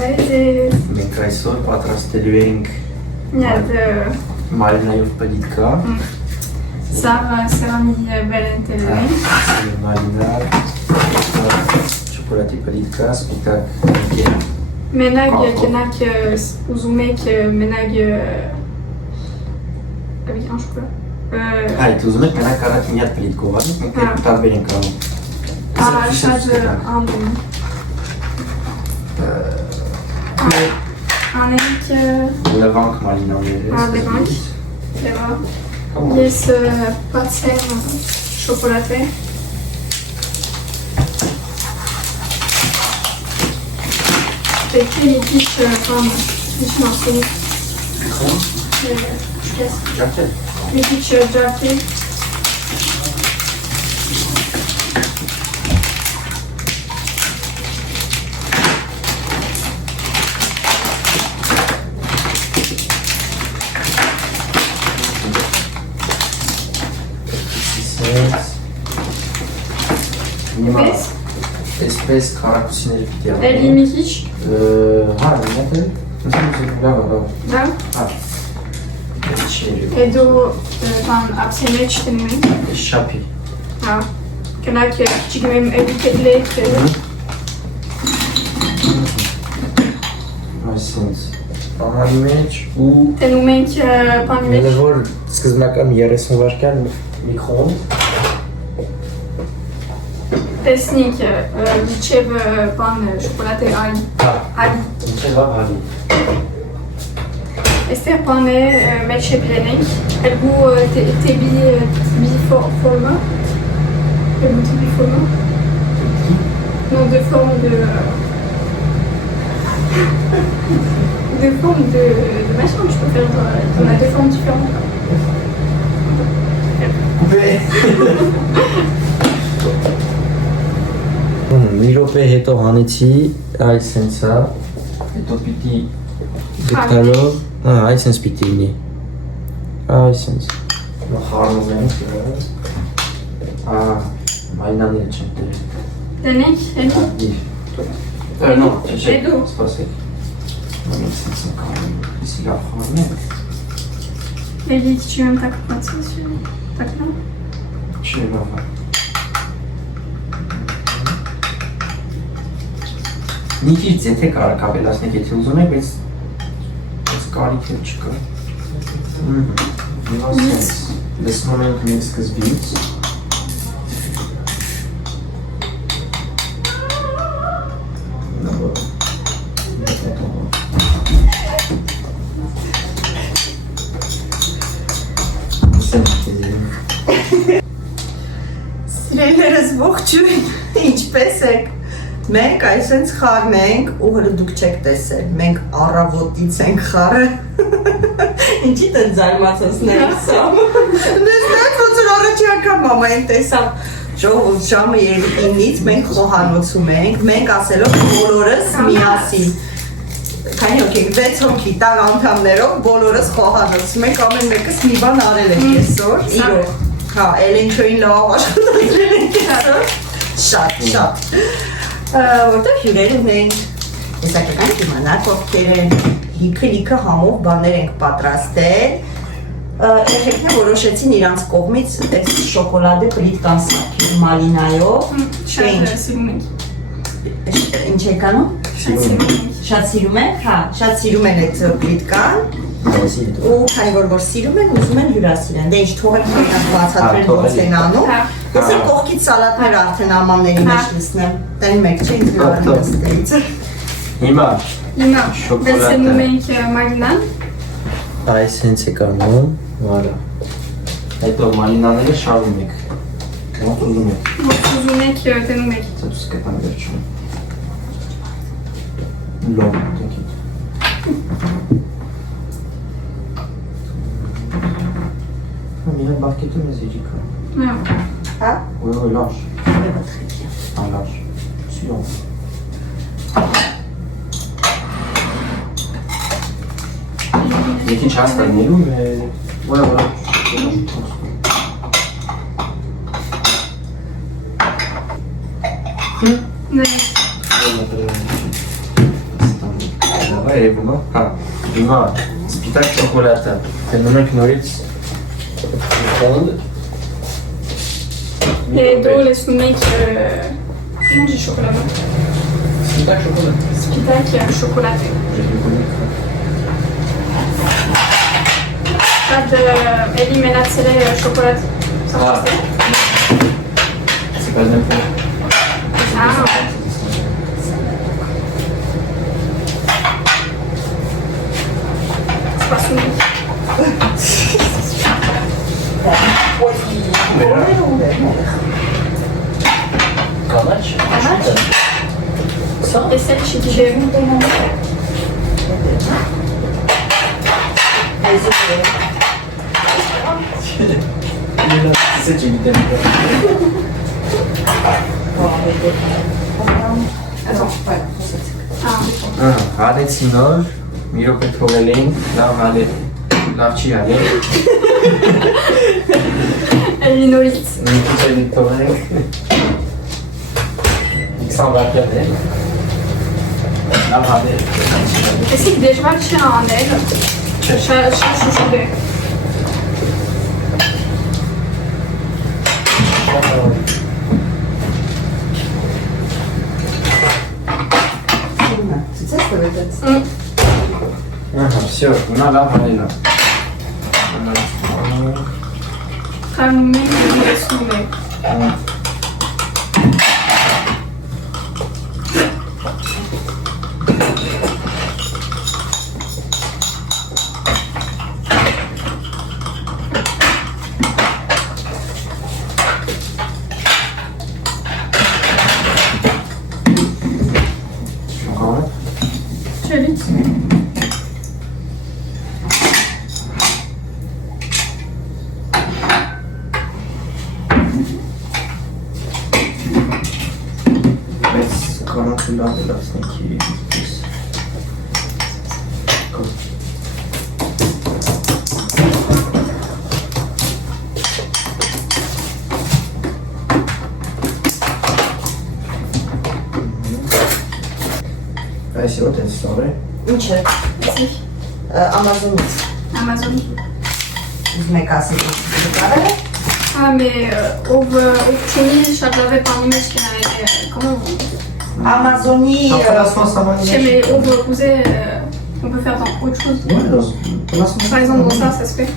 Բերես։ Մենք այսօր պատրաստելու ենք մարինայով պլիտկա։ Սա սրամի բերենտելու ենք։ Մարինա, շոկոլադի պլիտկա, սպիտակ Մենակ կենակ ուզում եք մենակ avec un chocolat. Հայ, դու ուզում եք մենակ կարակինյատ պլիտկով արի, մենք տարբեր ենք անում։ Շատ անդում։ Անենք լվանք մարինաները։ լվանք։ Ես բացեմ շոկոլադե։ Պետք է մի քիչ բան, քիչ մասում։ Ջարդել։ Մի քիչ ջարդել։ Այսպես քառակուսիների պիտի անում։ Էլի մի քիչ։ Հա, նետը։ Լավ։ Լավ։ Հա։ Դու բան ապսեմեջ տնում ենք։ Շապի։ Հա։ Կնակ չգնեմ էլի կետլետ։ Այսինքն բանի մեջ ու տնում ենք բանի մեջ։ որ սկզբնական 30 վայրկյան միկրոոնդ Տեսնենք միջև բան շոկոլադե ալի։ Ինչե՞վ ալի։ Այստեղ բան է մեջ շեփրենք, elbu tebi forme. Elbu tebi forme. Non, de forme de machin, tu peux faire, on a deux formes différentes. Coupé. Մի րոպե հետո հանեցի այս սենսա, հետո պիտի գտալով, այս սենս պիտի լինի, այս սենս, խարնով ենք, մայնաները չեմ տերել։ Դենենք, հետո։ Նո, չէ, սպասեք, մենք սենս ենք անում, իսի լավ խարն ենք։ Էլի չեմ տակպացել, տակնա։ Չէ, լավ է։ Մի քիչ եթե կարակ ավելացնեք, եթե ուզում եք, բայց կարիք էլ չկա։ Լսնում ենք մենք սկզբից։ Սիրելիներս ողջույն, ինչպես եք։ Մենք այսենց խառն ենք ու հրը դուք չեք տեսել, մենք առավոտից ենք խառը, ինչի տեն զարմացած ներսամ, նեստեց ոցր առաջի անգամ մամային տեսավ, ժողովուրդ ժամը 9-ից մենք խոհանոցում ենք, մենք ասելով բոլորս միասին, քանի հոգ ենք 6 հոգի տան անդամներով բոլորս խոհանոցում ենք, ամեն մեկս մի բան արել ենք այսօր, իրոք, հա, Էլենչոյին լավ աշխատել ենք այսօր, շատ որտեղ հյուրեր ունենք, տեսակական կիմանակ ովքեր են, լիքը համով բաներ ենք պատրաստել, երեխեքն որոշեցին իրանց կողմից այս շոկոլադե պլիտկան սարքել մալինայով, Շատ սիրում ենք։ ինչ եք անում? Շատ սիրում եք, հա, շատ սիրում են այդ պլիտկան ու քանի որ սիրում են, ուզում են հյուրասիրեն, դե ինչ թողեք մենակ բացատրել ոնց են անում, ես էլ կողքից սալատներ արդեն ամանների մեջ լսնեմ, տենում եք չէ ինձ հյուրարին դստերից Հիմա վերցնում ենք մարինան այս հենց եք անում, վարա հետո մարինաները շարում եք ոնց ուզում եք ուզում եք տենում եք ծուս կտամ վերջում լոմ տենքիտ Մինը բարկետում ես իջիկա Հա? Ой, լաշ Բեբատրիկի Լաշ Սիոն Եկի չաստաններում Որա Ναι. լավ է երևում է։ Հա, հիմա սպիտակ շոկոլադը։ Դնում ենք նորից խոլ։ Et d'eau, laisse-nous mettre. Comment on dit chocolat? Սպիտակ շոկոլադ։ Spitak chocolaté. Tad eliminațiile chocolat. Ah. C'est pas n'importe. Ah. C'est pas soumis. Kalaç. Et celle chez Guilhem. C'est une idée. Attends, ouais. Ah. Հալեցի նոր, մի րոպե թողել էինք, լավ չի արել։ Elinolite. Մի քիչ էլի թողենք։ 20 վայրկյան է։ Լավ արել։ Est-ce que déjà le chien en elle? Chouchoubé. C'est ça, ça va être. Все, una lав արել է։ Calme, laisse-nous. Encore là. Tu as vite. Բայց կանոնքը լավ է լացնիքի։ Այս է ոտենց սոր է։ Ինչ է։ Merci. Ամազոնից։ Amazon. Ուզում եք ասել ինչ կարել է։ Ah, mais optimise, je l'avais pas mis ce qu'il avait. Comment on... Ամազոնի Je sais, mais on peut poser. On peut faire dans autre chose. Par exemple, dans ça, ça se fait.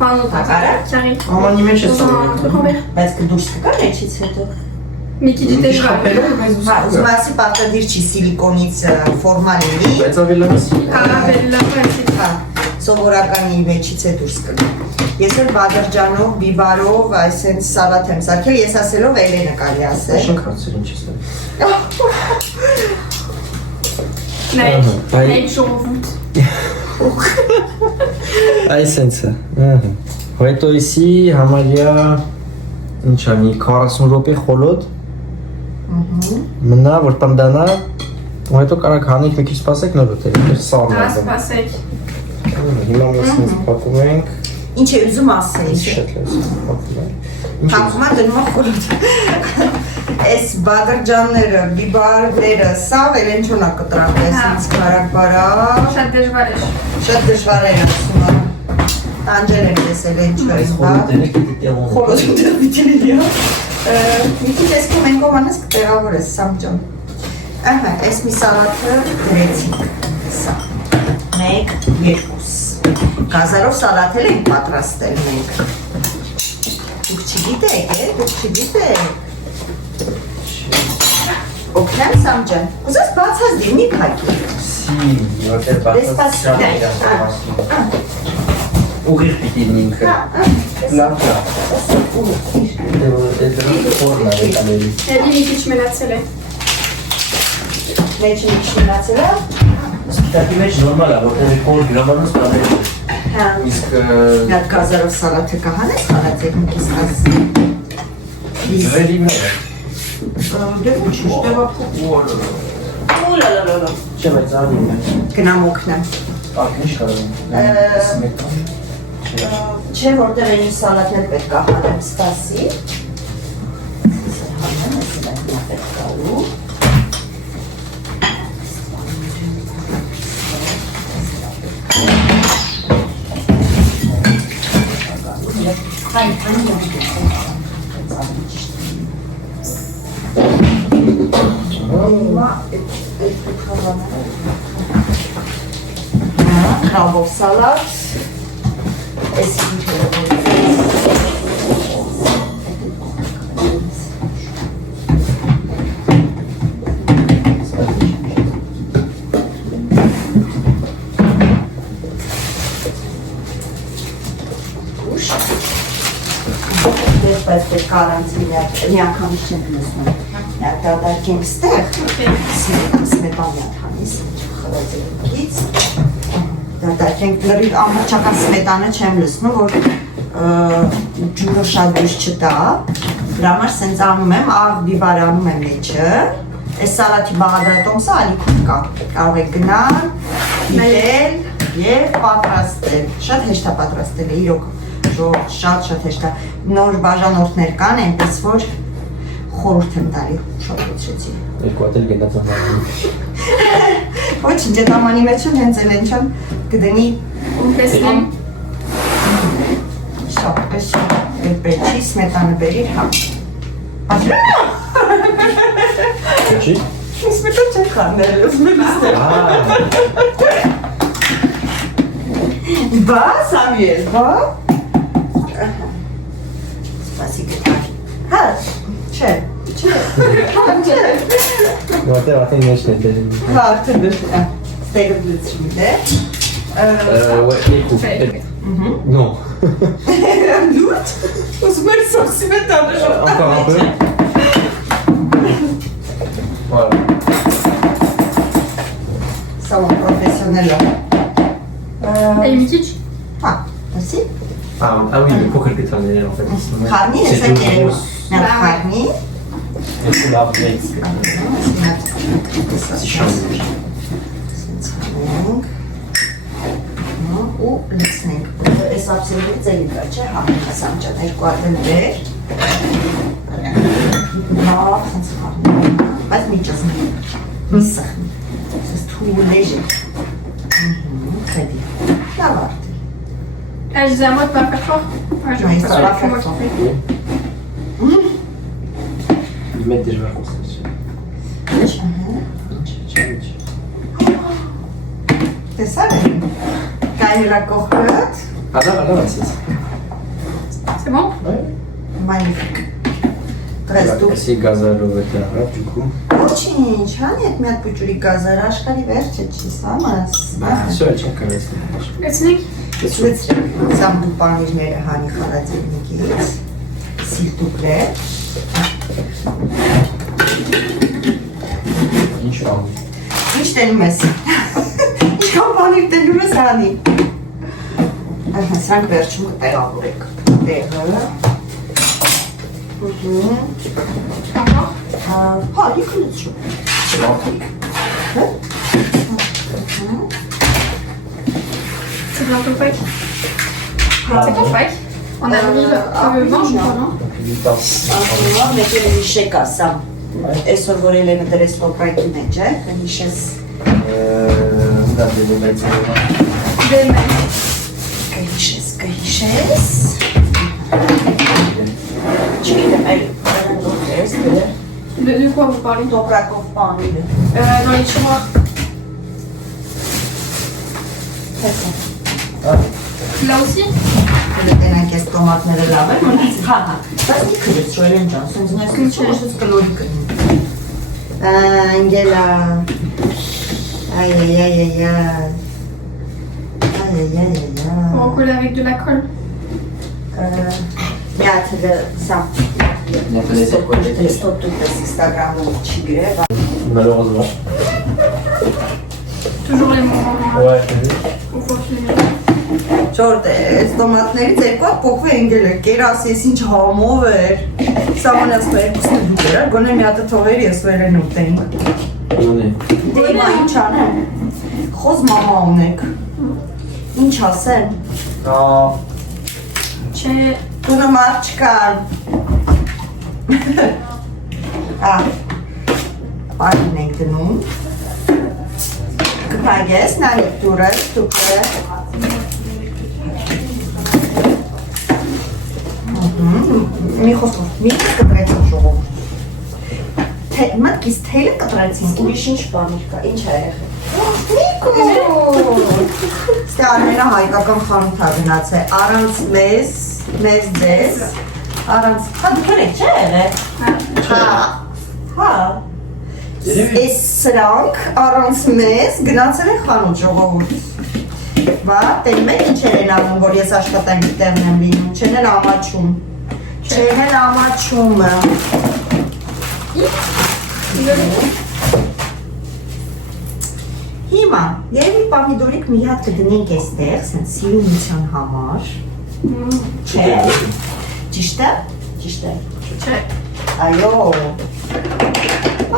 Enfin, non, Ah, voilà. carré. Ամանի մեջ է Dans un truc en verre. բայց կդուրս կգա մեջից հետո։ Mais qui dit déjà. Հա, ուզում ասի պարտադիր չի սիլիկոնից ֆորմա լինի։ Բայց ավելանս։ Ah, ben là, ouais, c'est Հա, սովորականի մեջից է դուրս կգա։ Ես էլ բادرջանով, բիբարով, այսպես սալատ եմ սարքել, ես ասելով Էլենը կարելի ասել։ Շենք հարցեր ինչ ես Neige. Neige, je revoute. Այս sense է։ Հետո իսի համարյա ինչ անի 40 րոպե խոլոտ։ Մնա որ պնդանա, ու հետո կարակ հանենք մի քիչ սպասեք նոր ուտել, սառն Ah, c'est է։ pas sec. Հիմա մենք sense փակում ենք։ Ինչ է ուզում ասել։ Շատ լավ փակում ենք։ Հապմա դնում խորոտ։ Այս բادرջանները, բիբարները, սա Էլենչոնա կտրակես, Հա։ ինձ բարակ-բարա։ Շատ դժվար է։ Շատ դժվար է ասում։ Տանջել եմ տեսել ինչ բա։ Խորոտ դեռ պիտի լինի։ Մի քիչ էսքո մենք ովանես կտեղավորես Սամջան։ Ահա, այս մի սալաթը դրեցինք։ Սա։ 1, 2։ Գազարով սալաթել ենք պատրաստել մենք։ Դուք չգիտեք, դուք չգիտեք։ Օգնեմ Սամջան։ Ուզես բացած դի մի փակի։ Սի, որտեղ բացած ուղիղ պիտի ինքը։ Լավ է։ Դե ֆորմա է կամելի։ Էլի մի քիչ մնացել է։ Մեջը մի քիչ մնացել է։ Սպիտակի մեջ նորմալ է, որտեղ կոր գրամանոց բաներ։ Հա։ Իսկ Նա գազարով սալաթը կհանես, խաղացեք մի քիչ ասես։ ձերի մեջ։ Դե ոչինչ, դե վափ։ Օլալալալա։ Չէ, բայց անում է։ Գնամ օգնեմ։ Ակնիշ կարող Չէ, որտեղ են սալաթներ պետք է հանեմ, սպասի։ Հանեմ, ասել եմ նա պետք է ու։ Krabov salat. Դեպի կարանտինը միանգամից չենք լսում։ Դատարկենք ստեղ, սմետանյա թանիս, խրացելուկից։ Դատարկենք լրիվ ամբողջական սմետանը չեմ լսնում, որ ջուրը շատ դուրս չտա։ Դրա համար սենց անում եմ, աղբի վարանում եմ մեջը։ Այս սալատի բաղադրատոմսը ալիքում կա։ Կարող եք գնալ, դիտել և պատրաստել։ Շատ հեշտ է պատրաստել է, իրոք շատ հեշտ է։ Նոր բաժանորդներ կան, այնպես որ խորհուրդ եմ տալի, շատ ոցրեցի։ Երկու հատ էլ գնաց ամանի։ Ոչինչ, այդ ամանի մեջ եմ հենց էլ են չեմ կդնի Ունպեսնեմ։ Շատ, պես պետքի սմետանը բերիր, հա։ Ինչի։ Սմետան չեմ խարնել, ուզում եմ իստել։ Բա, Սամիել, բա։ Սպասի գտար։ Հա, չէ։ Որտե արդեն մեջն է դերին։ Հա, արդեն դրսում է։ Ստեղը դրսում է։ Non. Դուրտ։ Ուզում եմ սոսի մետանը շոտ։ Encore un peu. Voilà. Ça va, professionnel. Այմիքիչ։ Հա, դասի։ Ah oui, mais pour quelques années en fait. Խարնի, C'est հեսա du կերեմ։ rose. Նավ խարնի։ C'est la flake. C'est chaud. Ու լցնենք։ Այս ափսերից էլի կա, չէ, համենասամ ճատ երկու արդեն դեր։ Լավ, հենց խարնի։ Բայց մի ճասնի, մի սխնի։ Ես թույլ լեժի։ Խեդի։ Լավ արդի։ Je disais à moi de pas faire fort. Ouais, je Oui, vais ça pas va faire faire fort. Ils mettent des joueurs comme ça dessus. C'est ça, Kayra Kohut. Ah là, c'est ça. C'est bon? Ouais. Magnifique. Très doux. C'est Gazarov était arabe du coup. Ոչինչ, հանի այդ մի հատ պուճուրի գազար աշխարհի վերջը չի սամաս։ Все, чё, конечно. Գեցնիկ։ Լցրեցի սամ դու պանիրները հանի խալածելնիկից, սիրտուկներ։ Ничего. Ինչ տենում ես։ Ինչքան պանիր տենում ես հանի։ Սրանք վերջում կտեղավորեք տեղը։ Encore? Հա, լիքը լցրու։ C'est bientôt Pâques. C'est quand Pâques? En avril, le 20 je crois, non? Ահա, մեկ էլ հիշեք ասամ։ Այսօր որ էլ եմ դրես տոպրակի մեջ, կհիշես։ Да, des mecs. Demain. Կհիշես։ Չգիտեմ, այլ դրանով ես դրել։ De quoi vous parlez? Տոպրակով պանիրը։ Dans les tiroirs. Là aussi? Տենանք ես տոմատները լավ են, մնացի, հա, բայց մի քրեց շոյրեն ջան, սենց նայս քրեց կլորի կնի։ Անգելա, On va coller avec de la colle. Միացը սա, ստոպ դուք ես Instagram-ում չի գրել, Malheureusement. Toujours les moments Ouais, t'as vu? où faut finir. Չորդ է, այս տոմատներից երկու հատ փոքվի ընգելը, կերաս ես ինչ համով էր, սամանյաց պերքուսն է դուք էր, գոնե մի հատը թողեր ես վերեն ուտենք։ On est. Դե հիմա ինչ անեմ, խոզ մամա ունեք, ինչ ասեն, Non. J'ai տունը մարդ չկար, պարին ենք դնում, կպագես, նանիք դուրը, ստուկը, Մի խոսքով, մի կտրեցին ժողով։ Մտքից թեյը կտրեցին, ուրիշ ինչ բանիր կա, ինչ է եղել։ Նիկո! Ստե Արմենը հայկական խանութ է գնացել, առանց մեզ ձեզ, առանց, հա դուքեր եք չէ եղել։ Հա։ Այս սրանք առանց մեզ գնացել են խանութ ժողովուրդ։ Բա, տենում եք ինչ են անում, որ ես աշխատանքի տեղն եմ լինում, չեն էլ ամաչում։ Չեն էլ ամաչումը։ Հիմա, երևի պամիդորիկ մի հատ կդնենք այստեղ, սենց սիրունության համար։ Չէ։ Ճիշտ է։ Չէ։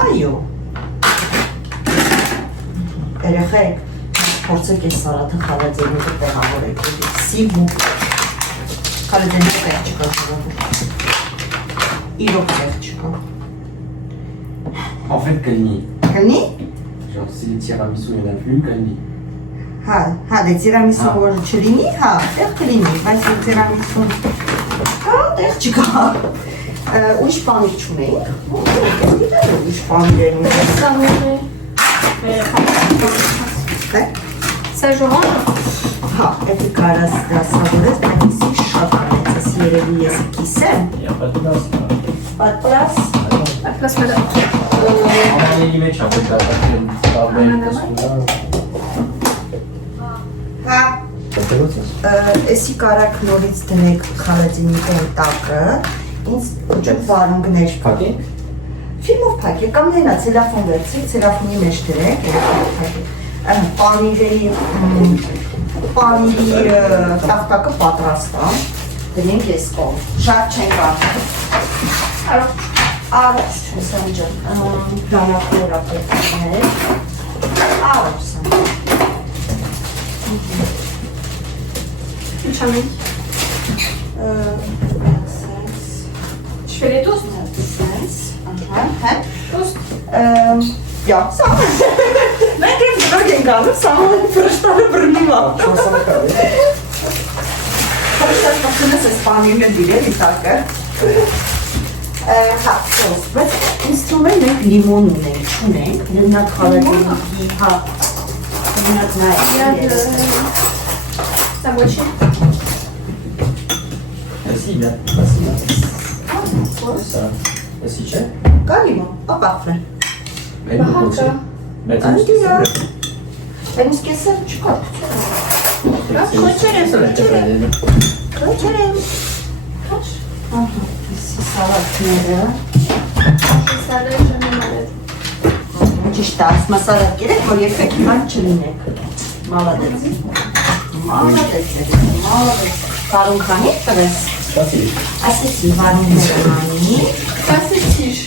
Այո։ Երեխեք, փորձեք այս սալաթը խալաձենիկը տեղավորեք, սիվուկ։ Խալաձենիկը տեղ չկա ժողովուրդ։ Իրոք տեղ չկա։ En fait, կլինի։ Կլինի։ Genre, si le tiramisu, il y en a plus, կլինի։ Հա, դե տիրամիսու որ չլինի, հա, տեղ կլինի, բայց տիրամիսու կա, տեղ չկա։ Ուրիշ պանիր չունենք, ուրիշ պանիրեր ունենք։ Սա ժողովը։ Հա, էդի կարաս դասավորես, բայց իսի շատ կարեցես երևի ես կիսեմ։ Il y a pas de place, là. Պատ պլաս։ Ապլաս մադամ։ Amaneli մեջ ա, պետք է ապակեն տավլային տեսուլա։ Հա, Պետերոց ես։ էսի կարակ նորից դնեք խալաձինիկեն տակը, ինձ ուջոք վարում գներ։ Կակի։ Ֆիլմով փակեք, կամ նենա ցելոֆոն վերցրեք, ցելոֆոնի մեջ դրեք, պանիրի տախտակը պատրաստ է, դրենք ես կողմ, շատ չենք արդեն։ Արոց, Սան ջան, բանակներ ապետներ, արոց Սան։ Ինչ անենք։ Շվերի տոստ։ Հա, Տոստ։ Ja, samen. Մենք ենք դրոք ենք անում, samen վրշտանը բրնում ա։ Խորշտած պասունես ես պանիրն են դիրել իտակը։ Հա, սոս, բայց ինստրումեն մենք լիմոն ունենք, չունենք, լնատ խալատինքի, հա, լնատ նայր։ Սա ոչի։ Այսի, բյա, այսի։ Այսի չէ։ Կա լիմոն, ապախվրեն։ Բահակը։ Անդիրա։ Բենիս կեսը չկա, Քոչեր եմ։ Ահա, իսի սալատները։ Սալը ժանեմ արետ։ Ճիշտ է, ասմա սալատ կերեք, որ երկեք իման չլինեք։ Մալադեց։ Վարուն քանի տվես։ Ասեցի վարունները անի։ Ասեցիր։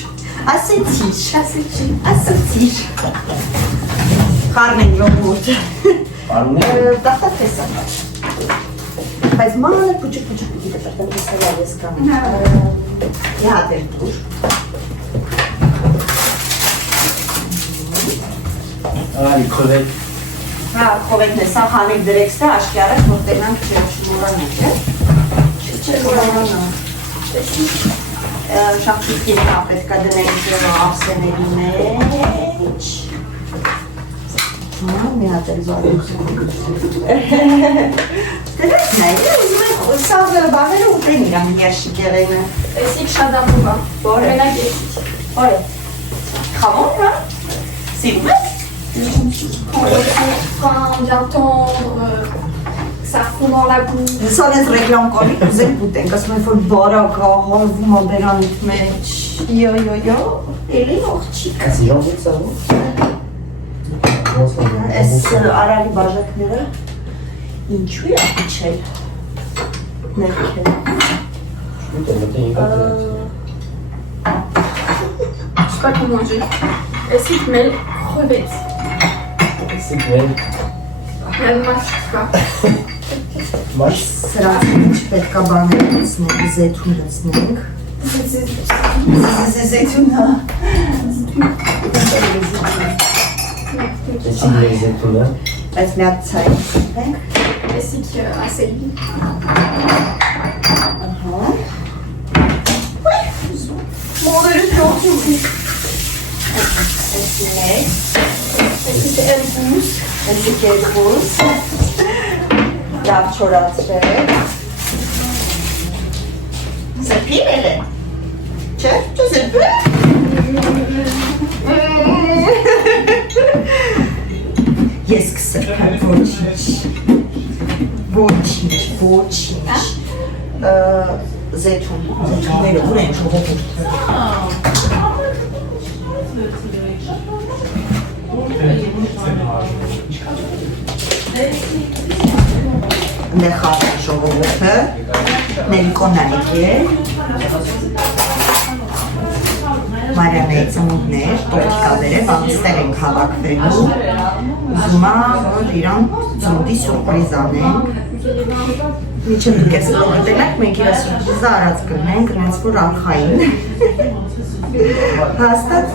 Խարն են ժողովուրդ։ Տախտակ տեսա։ Բայց մանալը պուճիկ պիտի դեպրտեմ տեսալա ես կամ։ Իհատ էր դուր։ Ալի, քովեք։ Հա, խովեկն է, սա խանեք դրեք սա, աշկի առաջ, որ տենանք չմորանեք, է։ Չմորանա։ Շախտիկին կա պետք է դնենք աղսեների մեջ։ Մի հատ էլ զորում։ Դրեք նայր, սա բաղերը ուտեն իրան երշիկ եղենը։ Էսիք շադամում է, որ մենակ էսիք։ Որը, խամոն, հա, սիրում եք։ Quand j'entends ça fond dans la bouche. Սա ես ռեկլամ կորի, կուզենք ուտենք, ասում են, որ բարակ հալվում աբերանիք մեջ։ Yo, էլի ողջիկ։ Այսի ժանվիկ սա ո՞։ Այս արարի բաժակները ինչու է իջել ներքել։ Je sais pas comment manger. Ésique mêle crevettes. Այսիք մեր Elle marche pas. մաշ։ Սրանց ինչ պետք է բաներ լցնենք, զեթուն լցնենք։ Զեթուն, հա։ Այսի մեր զետունը։ Բայց մի հատ ցայ ենք։ Ésique assez. Ահա։ Moğolları çok iyi. Esinler. İşte elbuz. Esikebuz. Lav çoratre. Zepirele. Certo, zepir. Jest ksepka, wocić. Wocić. Zeytun. Zeytun böyle buraya çok olur. Ne kadar çok olur. Ne konanike. Մարիամեի ծնունդներ, տորտիկաները բանստել ենք հավաքվելու, ուզում որ իրան ծնունդի սուրպրիզ անենք, միջը դուք ես լողտենակ, մենք իրա սուրպրիզը արած կնենք, նենց որ արխային, հաստատ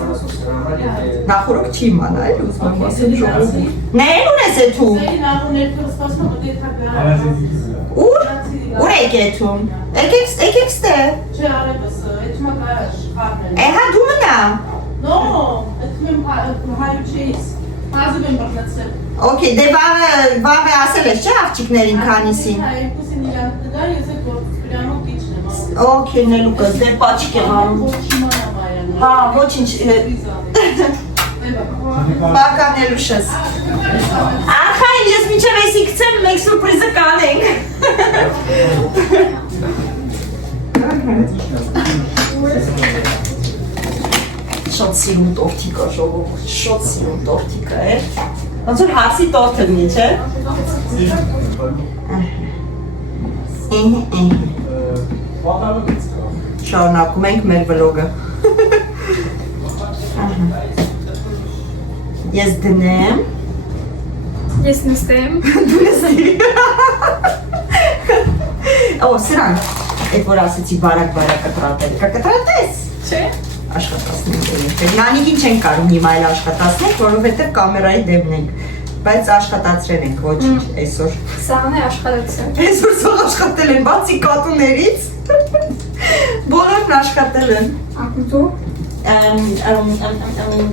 նախորոք չի իմանա, էլ ուզում եմ ասեմ ժողովուրդ, նեն ունես էթում, ուր եք էթում, եկեք ստե, Eha dumna. No, etmem hayırçıyız. Bazı ben baklatım. Okay, de vave aseleş çavçiklerin kanisini. Hayır, bu senin yanında da yazık o. Planı geçine. Okay, ne Lucas, de paçke mam. Ha, vocinci. Baka ne Lucas. Aha, jest mi ceva si chcem mek surpriză caneng. Շատ սիրուն տորտիկ է ժողովուրդ, շատ սիրուն տորտիկ է, ոնց որ հասի տորտը մի, չէ? Շարունակում ենք մեր վլոգը։ Ես դնեմ։ Ես նստեմ։ Դու նստի։ Օ, սրան, այդ որ ասեցի բարակ կտրատել, կտրատես։ Չէ։ Աշխատացնենք էլի։ Նանիքին չենք կարում հիմա այլ աշխատացնենք, որովհետև կամերայի դեմն ենք, բայց աշխատացրել ենք, ոչինչ, այսօր։ Սաղն է աշխատացել։ Այսօր սող աշխատել են, բացի կատուներից, բոլորն աշխատել են։ Ակուտո։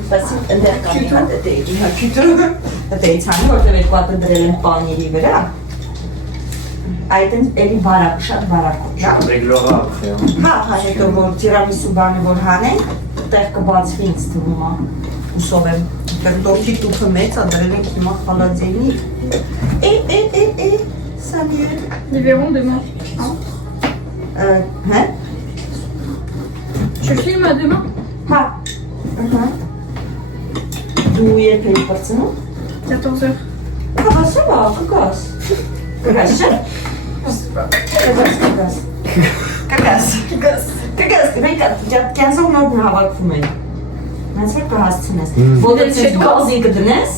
Բասին ընդեղ կանի հատ էտեիջի, հա քյութը, էտեից հանի, որտև երկու հատը դրել են պանիրի վրա։ Այդ էլի բարակ, շատ բարակ է։ Ռեգլորա ապխեմ։ Հա, հետո որ տիրամիսու բանը որ հանենք, տեղ կբացվի ինձ թվում է, ուսով եմ, տեղ տորտի տուփը մեծ է, դրել ենք հիմա խալաձենի, salut, Nous verrons demain. hein? Tu filmes demain? Ha, դու երբ էի պրծնում? 14h. Կգասը բա, կգաս, կգաս չէ? Կգաս, մենք կյանսով նոր հավակվում ենք, մենց որ կհասցնես, ոտդ չետ գազին կդնես,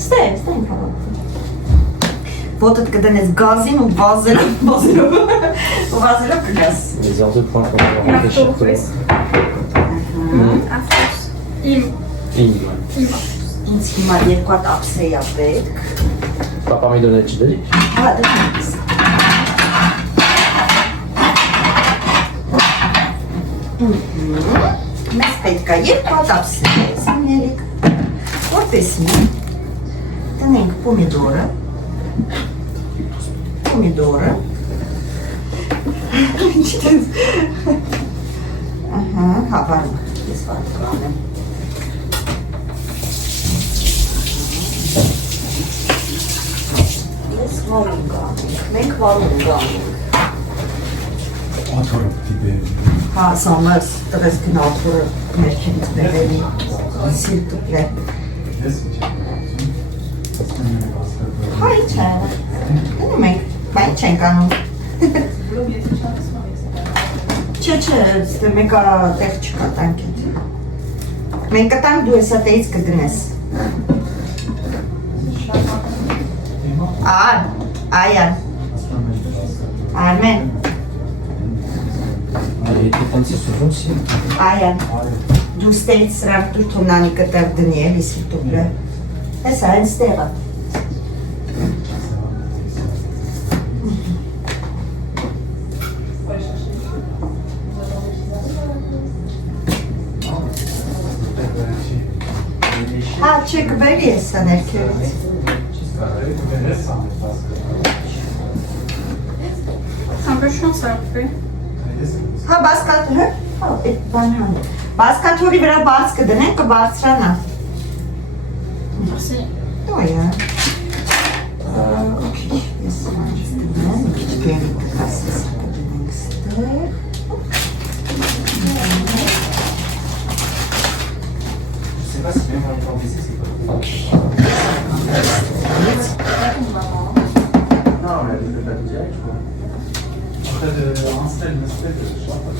ստե ենք հավակվում, ոտդ կդնես գազին ու վազելով կգաս, Les heures de pointe qu'on va rentrer chez toi. Afros. Im. ինձ հիմա երկու հատ ապսեի ա պետք, Papa mi donne ci dedi. հա դնես, մեզ պետք է երկու հատ ապսեի, սամերիկ, որպես մի, տնենք պոմիդորը, հա վարում, ես վարում անեմ, ես վարում գանենք, մենք վարում գանենք, Աթորը պիտի հա սամս տվես գնա աթորը ներքենից բերելի, սիրտուպլե, ես հա ինչ է, գնում ենք, բա ինչ ենք անում, չէ, մեկա տեղ չկա տանքիտ, մենք կտանք դու ես ատեից կդնես, Ayan. Armen. Եթե սուվում սի։ Ayan. Դու ստերից սրավ դու թոնանի կտեղ դնի էլի սիրտուբլը։ Հեսա են ստեղը։ Հարչեք բերի է սա ներքևից։ Un peu chiant ça après. Հա բասկաթ, հա, այդ բան հան։ Բասկաթորի վրա բաց կդնենք, կբարձրանա։ Merci. Ոյա։ Okay, ես մանից դնեմ, մի քիչ գերի կասես կդնենք ստեղ։ C'est pas si bien on peut enlever c'est pas. Non, mais elle ne fait pas tout direct, je crois. Après de installe, je sais pas.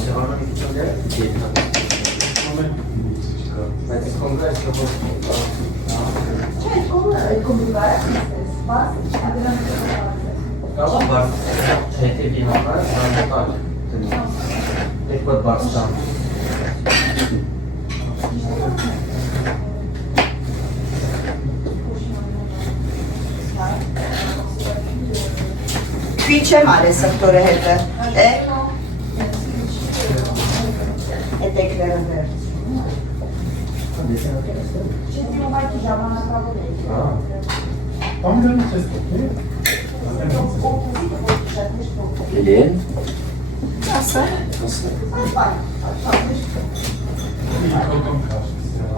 C'est vraiment une question direct. Est-ce qu'on veut, est-ce qu'on peut. Tamam var. Çete bir hafta var. Tek bak baştan. Քիչ եմ արել սեկտորը հետը։ Էտեկները վեր։ Tam görüneceğiz. Gelin. Nasıl? Nasıl?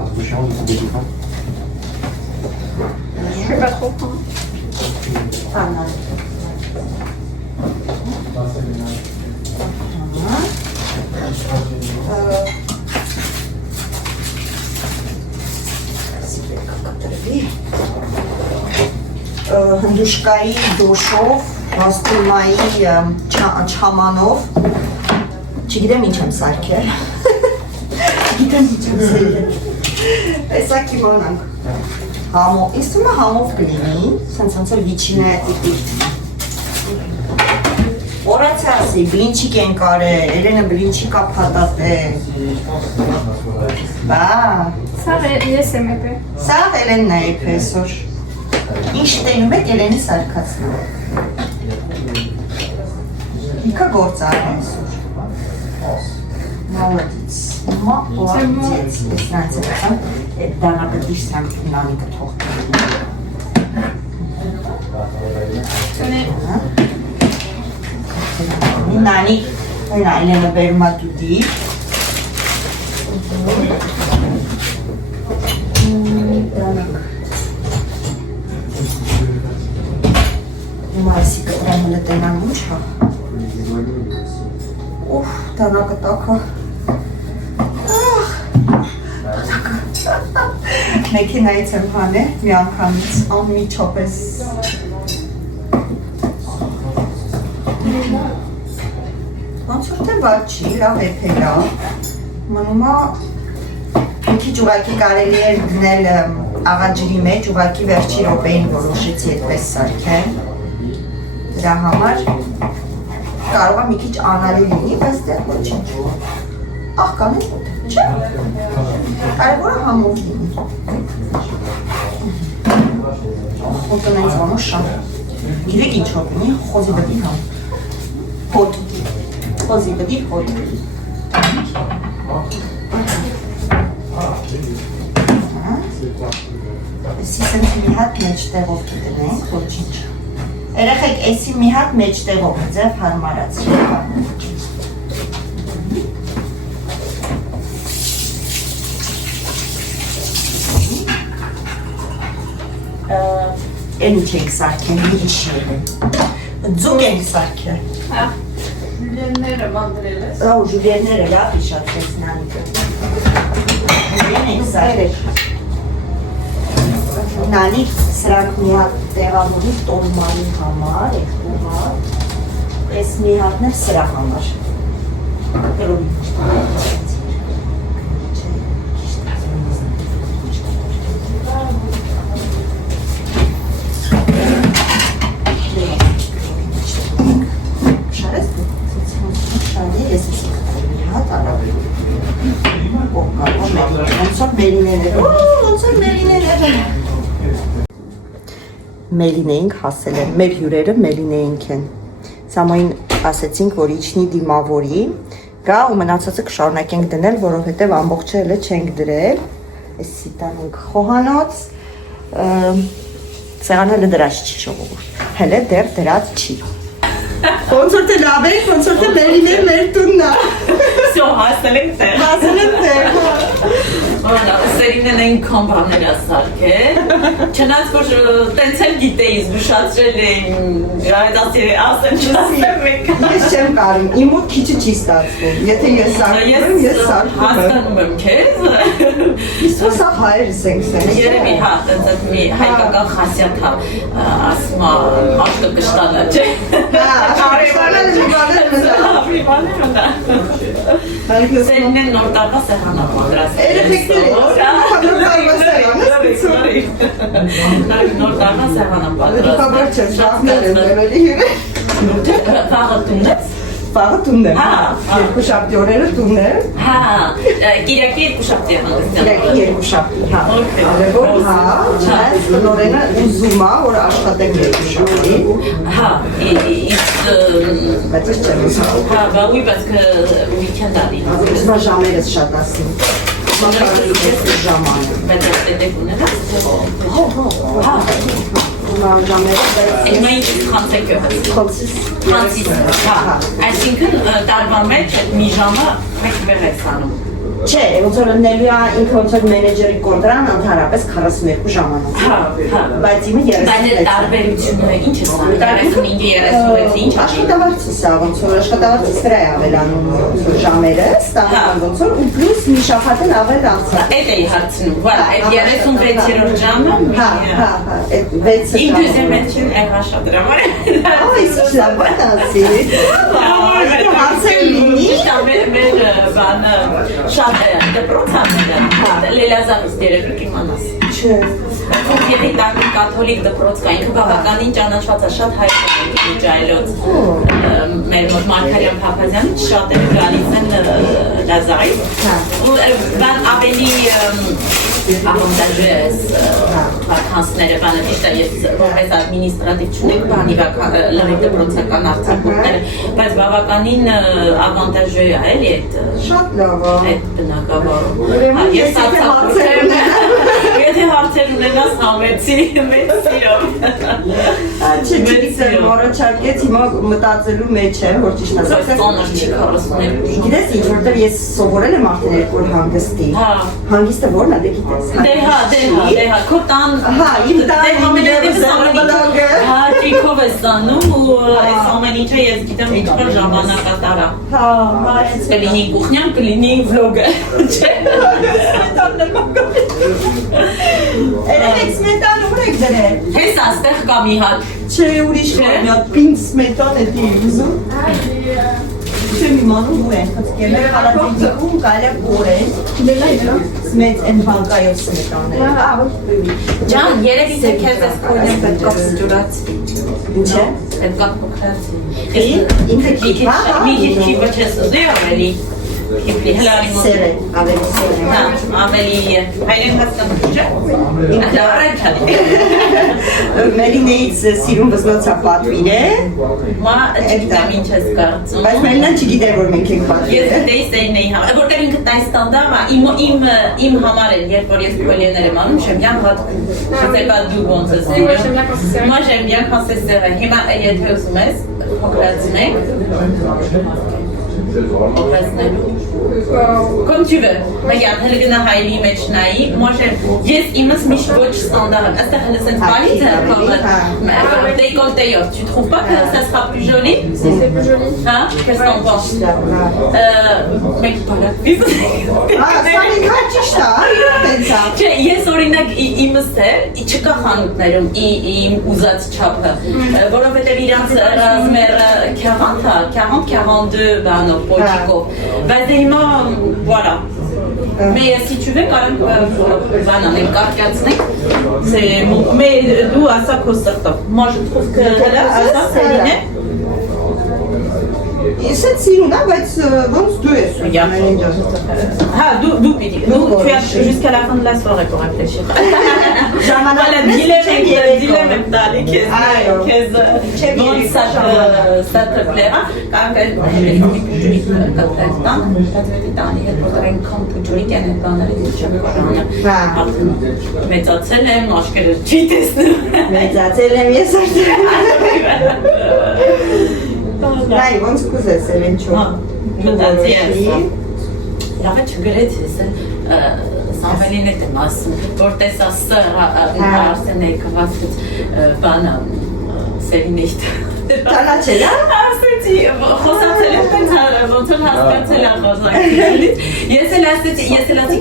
Az Bu şu an nasıl bir yıkan? Je fais pas trop. Hein. Anladım. Հնդուշկայի դոշով, վաստունայի չամանով, չգիտեմ ինչ եմ սարքել, գիտեմ ինչ եմ սարքել, էսա կիմանանք, ինձ թվում է համով կլինի, սենց էլ վիչին է տիպիկ, օրացի ասի, բլինչիկ են կարել, Էրենը բլինչիկ ա փատատել, բա, Ça, yes, c'est mes pères. սա Էրենն է էպեսոր, ինչ տենում եք Էրենի սարքացնում, ինքը գործ արեն սուր, մալադից, մալադից, ես նայց է տան, այդ դանակը դիշ սանք նանիկը թողտել, Tenez. Nani, una Elena Berma tutti. Մայիսի կտրամը լտենան ինչ հա։ Ուխ, տանակը տակը։ Մեքենայից եմ հանել, մի անգամից, անմիջապես։ Ոնց որ թե վատ չի, լավ էփել է։ Մնում է մի քիչ ուղղակի կարելի է դնել աղաջրի մեջ, ուղղակի վերջի րոպեին որոշեցի այդպես սարքել։ Դրա համար կարող է մի քիչ անարի լինի, բայց դեռ ոչինչ։ Աղքան է չէ։ Կարևորը համով լինի։ Ոտնայից ոնոշ շան։ Գիրեք ինչ հոտ ունի, խոզի բդի համ։ Հոտ։ Խոզի բդի հոտ։ Էսի սենց մի հատ մեջտեղով կդնենք, ոչինչ։ Երեխեք, էսի մի հատ մեջտեղով ձև հարմարացրի։ Էլ ինչ ենք սարքել, մի իշի եղեն։ Ձուկ ենք սարքել։ Ժուլիենները մանդրել ես։ Ա, ժուլիենները լավ իշատվեց նանիկը։ Ժուլիեն ենք սարքել։ Նանիկ սրանք մի հատ տեղավորի տոլմանի համար, էք համար, ես մի հատն եմ սրա համար։ Շարես դու, շարի, ես ես մի հատ արավ։ Ոնց որ մերիներերը։ Մելինեինք հասել են, մեր հյուրերը մելինեինք են։ Սամոյին ասեցինք, որ իջնի դիմավորի, գա ու մնացածը կշարունակենք դնել, որովհետև ամբողջը հələ չենք դրել։ Էսի տանենք խոհանոց։ Սեղանը հələ դրած չի ժողովուրդ։ Հələ դեռ դրած չի։ Ոնց որ թե լավ է, ոնց որ թե մերին է մեր տունն է։ Всё, հասել ենք տեղ։ Հասել են դեր։ Որա, սերինեն այնքան բաներ ասարկել։ Չնայած որ տենց էլ գիտեի, զգուշացրել էին, ասեմ չասեմ մեկ։ Ես չեմ կարում, իմ մոտ քիչը չի ստացվում։ Եթե ես սարքում եմ, ես սարքում եմ։ Հասկանում եմ քեզ։ Իսկ սա հայերս ենք սենց։ Երևի հա, տենց մի հայկական խասյաթ հա, ասում աշկը կշտանա, չէ։ Սերինեն նոր տարվա սեղանա պատրաստել։ Նոր տարվա սեղանա պատրաստել։ Վաղը տունեց։ Վաղը տունն է։ Երկու շաբթի օրերը տունն է։ Հա, Կիրակի երկու շաբթի հանգստյան։ Կիրակի երկու շաբթի, հա։ Արևոտ, հա, բայց նորենը ուզում է, որ աշխատենք երկու շաբթի։ Հա, Բայց ես չեմ ուզում։ հա, բավի, բայց weekend ալի։ Ուզում է ժամերս շատ ասին։ Մակարելու ես ժամանը։ Բայց դեպք ունենա։ Հա, ժամերս Հիմա ինչ խանցեք խոցիս։ Խանցիս, հա, այսինքն տարվա մեջ մի ժամը մեկ մեղ է սանում։ Չէ, ոնց որ ընելու է ինքը ոնց որ մենեջերի կոնտրան ընդհանրապես 42 ժամանակ։ Հա, հա։ Բայց իմը 36։ Բայց տարբերությունը ինչ է սանում։ 35-36 ինչ է։ Աշխատավարձի սա ոնց որ աշխատավարձից վրա է ավելանում ոնց որ ժամերը, ստանդարտ ոնց որ ու պլյուս մի շաբաթն ավել անցա։ Այդ էի հարցնում, վայ, այդ 36-րդ ժամը։ Հա, այդ 6 Ինքնուզը մեջին եղաշադրամար։ Այս լավ ասի։ Հարցեր լինի։ Մեր բանը շատ դպրոցաները, լելազանից երևի կիմանաս։ Չէ։ Եվիտակի կաթոլիկ դպրոց կա, ինքը բավականին ճանաչված է, շատ հայտնի է Ջայլոց։ Մեր մոտ Մարգարյան Փափազյանից շատ է գալիս են Լազարից։ Ու բան ավելի ավանդաժես վականսները, բանը ճիշտ է, ես որպես ադմինիստրատիվ չունենք բանի լրի դպրոցական արձակուրդները, բայց բավականին ավանդաժը է, էլի այդ Շատ լավ է։ այդ բնակավարում։ Ես եթե հարցեր ունենաս համեցի, մեծ սիրով։ Չգիտեմ, առաջարկեց հիմա մտածելու մեջ է, որ ճիշտ ասած։ Ծանր չի 42 ժամ։ Գիտես ինչ, որտեղ ես սովորել եմ արդեն երկու հանգստի։ Հա։ Հանգիստը ո՞րն է, դե գիտես։ Դե հա, քո տան։ Հա, իմ տան ամենևս բլոգը։ Հա, ճիքով ես ստանում ու այս ամեն ինչը ես գիտեմ ինչքան ժամանակ տարա։ Հա, Կլինի կուխնյան, կլինի վլոգը։ Չէ։ Երեք սմետան ուր եք դրել։ Հես աստեղ կա մի հատ։ Չէ, ուրիշ կա, մի հատ պինդ սմետան է դի ուզում։ Չեմ իմանում ու են, խցկել մեր խալատինջիկում կայլ է կորեն։ Սմետ են բանկայով սմետան է։ Ջան, երևի թե քեզ ես կորնեմ պետք է սջուրացվի։ Ինչ է։ Պետք է փոխրացվի։ Ինքը քիփա, մի քիչ քիփը չես ուզի ավելի։ Քիփի հլարի մոտ։ սեր է, ավելի սեր է։ Հա, ավելի հայրեն հասկանում չէ։ Դա առաջ է։ Մերինեից սիրուն վզնոցա պատվին է։ Մա չգիտեմ ինչ ես կարծում։ Բայց Մերինան չգիտեր, որ մենք ենք Ես պատվին։ գիտեի Սերինեի համար, որտեղ ինքը տայստանդամ է, իմ համար են, երբ որ ես քոլիեներ եմ անում, j'aime bien votre je sais pas d'où bon ça c'est. Moi j'aime bien quand c'est serré. Հիմա եթե ուզում ես, փոքրացնենք։ Comme tu veux. Regarde, elle est dans Haïli Mechnai. Moi, yes, il me suis mis standard. Est-ce que c'est comme décolleté? Tu trouves pas que ça sera plus joli? C'est plus joli. Hein? Qu'est-ce que t'en penses? Mec, pas là. Սա մի քիչ ճիշտ է, այդպես է։ Չէ, ես օրինակ իմս էլ չկա խանութներում իմ ուզած չափը, որովհետև իրանց ռազմերը 40-42 բանով, պոչիկով, բայց հիմա, voilà, mais si tu veux, կարանք բան անենք, կարկյացնենք, mais դու ասա քո սրտով, moi je trouve que là, ça, Céline, Ես էլ սիրուն եմ, բայց ոնց դու ես Հա, դու պիտի, դու jusqu'à la fin de la soirée pour réfléchir. Dilemme եմ տալի քեզ ոնց ça te plaira, quand elle կտրեստան, հետո տանի հետ որտեղ կան փուջուրիկ են բաները չեմ կարող։ Մեծացել եմ, աշկերը չի տեսնում։ Մեծացել եմ ես արդեն։ Նայ, ոնց կուզես էլ ինչու։ Մտածի եմ։ Լավ է չգրեց ես Սամվելին հետ եմ ասում, որ տեսա Արսենը եկվացից բանը Սերին էիտ։ Ճանաչել է։ Ասեցի, խոսացել եմ, ոնց էլ հասկացել եմ խոսակից։ Ես էլ ասեցի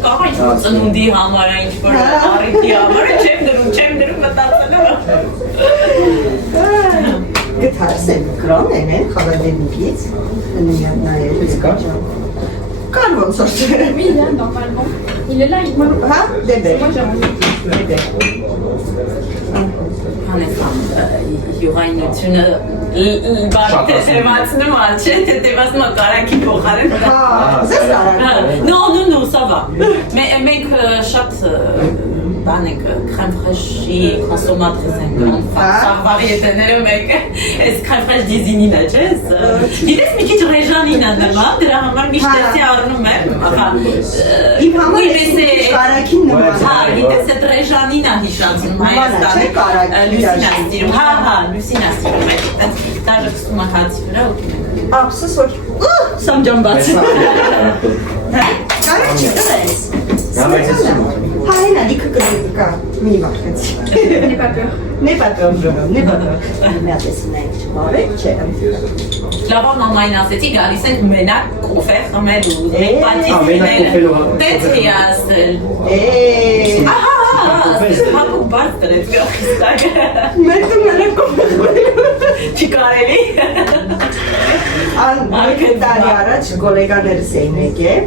կաղա ինչ-որ ծնունդի համար, ինչ-որ առիթի համար, չեմ դրում մտածել եմ։ Գթարսեն կրոն են խավադենիկից, նույնյակ նայել Կան ոնց որ չէ։ Oui, il est là, normalement. Il est là, il m'a... Հա, դեպ Moi, j'ai envie. Յուղայնությունը բարի թեթևացնում ա, չէ, թեթևացնում ա կարակի փոխարեն։ Հա, զես կարակ։ Non, ça va. Մենք շատ բան ենք crème fraîche-ի կոնսոմատրիս ենք, variétéները մեկը, այս crème fraîche դիզինին է, չէ, գիտես մի քիչ ռեժանին է նման, դրա համար միշտ էսի առնում եմ, Իմ համար էսի կարակին նման։ Հա, գիտես այդ ռեժանին է հիշացնում Հայաստանի, Լուսին է սիրում է, դաժը կստում է հացի վրա ու կինենք։ Աղսս որ Սամջան բաց։ Կարակ չկրես։ Հա, հենա լիքը կա, մի վախեցի։ N'aie pas peur. N'est pas peur, n'est pas peur։ Մի ատեսին է չմարեք, չէ։ Լավա մամային ասեցի գալիս ենք մենակ կոֆե խմելու, մենք պատիվները, պետք է ասել։ Հապուկ բարձ դրեց գախիստակը։ Մենք դու մենակ կոֆե Չի կարելի։ Արքեն տարի առաջ գոլեգաներս էին եկել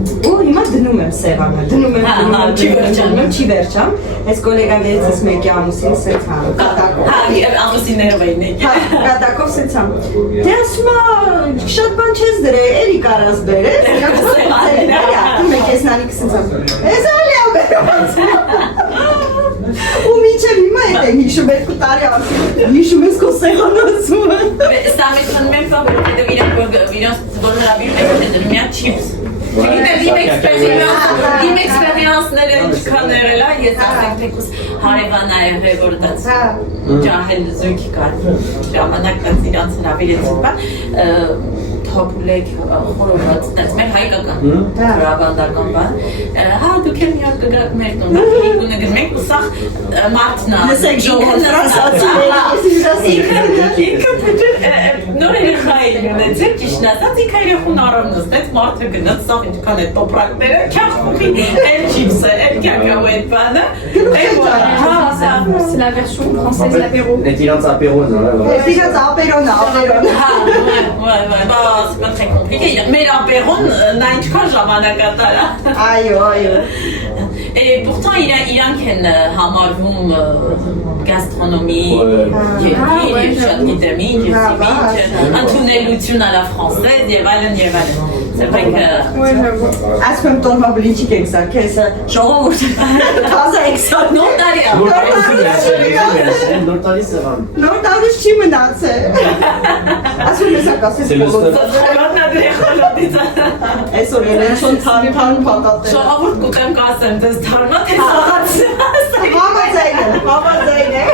ու հիմա դնում եմ սեղանը, դնում եմ չի վերջամ, այս գոլեգաներիցս մեկի ամուսին սենց համ, կատակով։ Ամուսիններով էին եկել։ Կատակով սենց համ, դե ասում շատ բան չես դրե, էլի կարաս բերես, դու մեկ ես նանիք սենց համ, ես ալի աբերված։ Ու մինչև հիմա էդ եմ հիշում, երկու տարի արդեն հիշում ես քո սեղանը ասում եմ։ Սա մեզ խնդում եմ սա, որովհետև իրանք որ հրավիրում եք դնում միակ չիպս։ Իմ էքսպերիանսները ինչքան եղել է, ես ասենք թեկուս հարևան այրվե, որ դաց ջահել զույգ կար, ժամանակ դաց իրանց հրավիրեցին բան, թապուլեք, խորոված, դաց մեր հայկական, հրավանդական բան, հա դուք եմ միակ կգրակ մեր տոն, իգունը գրմենք ու սաղ մարդն է։ Լսեք Ինքը նոր երեխային ունեցեք, ճիշտ ասած, ինքը երեխուն առավ նստեց, մարդը գնաց, սաղ ինչքան այդ տոպրակները, չախ խուխի, էլ չիպսը, էլ կյակավ այդ բանը, C'est la version française de l'apéro. Les iranç apéros, Իրաց ապերոն, ապերոն։ c'est pas très compliqué, mais l'apéron, n'a ինչքան ժամանակատար է։ Այո, այո։ Et pourtant, իրանք են համարվում gastronomie, շատ գիտեմ ինչ, ընդունելություն à la française եւ այլն եւ այլն։ C'est vrai que Ouais, j'avoue. Ասում եմ տորմա բլիչիկ եք սա, քեզ ժողովուրդ թազա եք սա։ non տարի Նոր տարուց չի մնացել։ Ասում եմ սա կասես բոլոր։ Այսօր են շոն թան պատատել։ Ժողովուրդ կուտեմ կասեմ, դες թարմա թե Համաձայն է։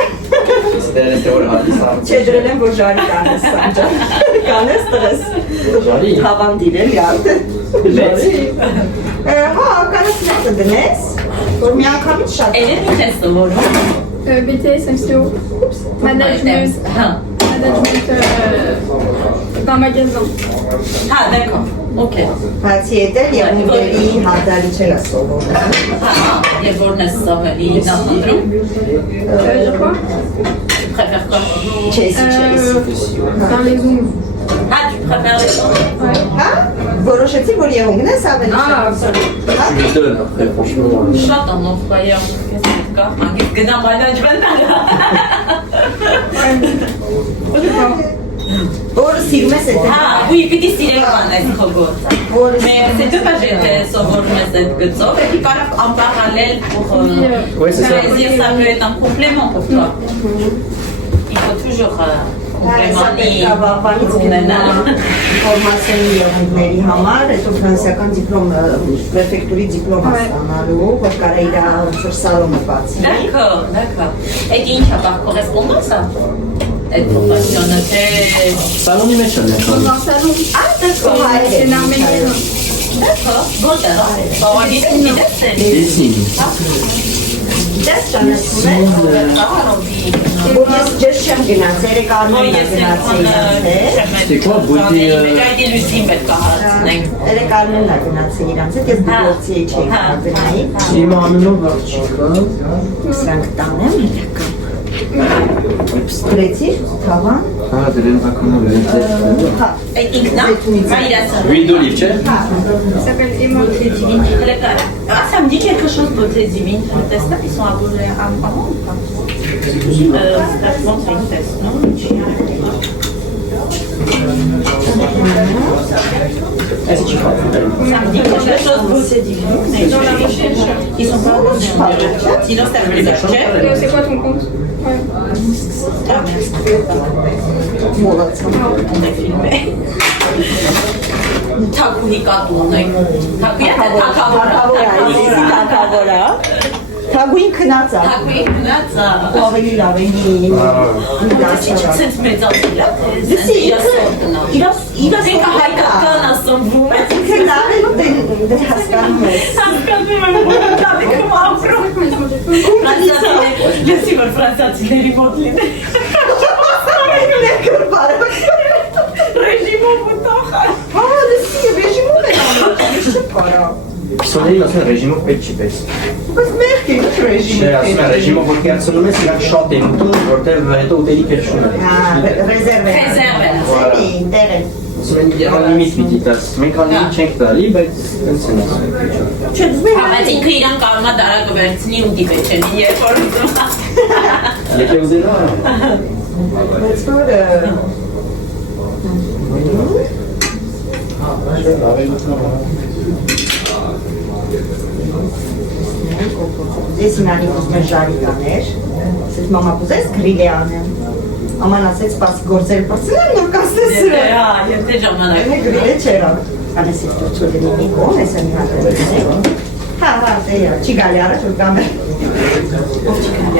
Չէ դրել եմ, որ ժարի կանես սանջան։ Կանես տղես։ Հավան դիրել յարդը։ Հա, կանես նետը դնես, որ մի անգամից շատ։ Էլեն ինչ ես սովորում։ BTS, MCO. Oups. Management. Management d'un magasin. Հա, d'accord, ok։ Բացի էտել և ունդերի հադարի չել է սովորում։ Հա, եւ որն ես սովելի նախընտրում։ Ça veut dire quoi? Tu préfères quoi? Չեսի։ Dans les ongles. Ah, tu préfères les choses? Ouais. Հա, որոշեցի, որ եղունգն ես ավելի Je lui donne après, franchement. Շատ am employeur, qu'est-ce que tu as? Գնա management-ը։ Ouais. Je sais pas. Որը սիրում ես այդ։ Հա, ու պիտի սիրեք անես քո գործը։ Որը Մենք դե դու բաժե սովորում ես այդ գծով, էլի կարող անպարալել Ouais, c'est ça. dire ça peut être un complément pour toi. Il faut toujours Ինֆորմացիոն եղունգների համար, հետո ֆրանսիական դիպլոմ, պրեֆեկտուրի դիպլոմ ստանալու, որ կարա իր սալոնը բացի։ D'accord. Այդ ինչ է բախ կորեսպոնդանս է։ Այդ պրոֆեսիոնը թե Salon մեջ է Dans ներկայ։ un salon. D'accord. C'est une armée. D'accord. Որտեղ։ Բավարարին դիտես է։ Դեսին։ Դες ճանաչում ես, որ ես ջես չեմ գնաց, երեք արմեն գնացի C'est quoi beauté Այդ լույսին պետք է հարցնենք։ երեք արմեն գնացի իրանց հետ, ես դիվորցի չեի գնայի, Իմ անունով աղջիկը։ սրանք տանեմ իրական։ Ստրեցիր, թավան, Հա, դրեն հականով է։ հա, Այդ ինքնա։ Հա իրացը։ Huile d'olive, չէ։ Ça s'appelle Emma. Beauté divine. Ah, ça me dit quelque chose, beauté divine. Les tests, ils sont abonnés à moi ou pas je pense que c'est une test, non Est-ce que tu crois? Ça me dit quelque chose, beauté divine. Dans la recherche. Ils sont pas abonnés. Sinon, ça me les achète. C'est quoi ton compte? Ouais. Ah, merci. On est filmé. Թակունի կատուն ենք։ Թակույա թե թակավորա։ թակավորա, թագույն քնածա, Թակույի գնացա։ ավելի լավ էնի, Սենց մեծացել է։ Դսի, իրաս Ինքը հայկական ասոմվում է։ ինքը լավ է, դե հասկանում ես, Հասկանում եմ, դատիքում ապրում։ Լեսի որ ֆրանսիացիների մոտ լինի։ Ռեժիմով ու տոխար։ հա, լսի, ռեժիմով է անում, չը պարա, Պիսոների ասեն ռեժիմով պետք չի պես։ բայց մեղք է, ինչ ռեժիմով Չէ, ասում են ռեժիմով որ կերցնում ես, իրանք շատ են ուտում, որտեղ հետո ուտելի կերշում են։ ռեզերվ է, Ռեզերվ է։ սերի, տեղ է, Ասում են անլիմիտ պիտի տաս։ Մենք անլիմիտ չենք տալի, բայց տենց են ասում։ չէ, դուզ մեր Բայց ինքը իրան կարում է դարակը վերցնի ու դիպե չեն, երբ որ ուզում է։ Եկե ուզենա։ բայց որ, Ես ինանի ուզում էր ժարիկաներ, ասեց մամա կուզես գրիլի անեմ, աման ասեց սպասի գործերը պրծնեմ, նոր կասնես սրը, Հա, եւ թե ժամանակ։ એને գրիլը չերա, անես ես տուր չուլի մի կոն, ես եմ հատել, հա, դե յա, չի գալի առաջ, որ կամ է,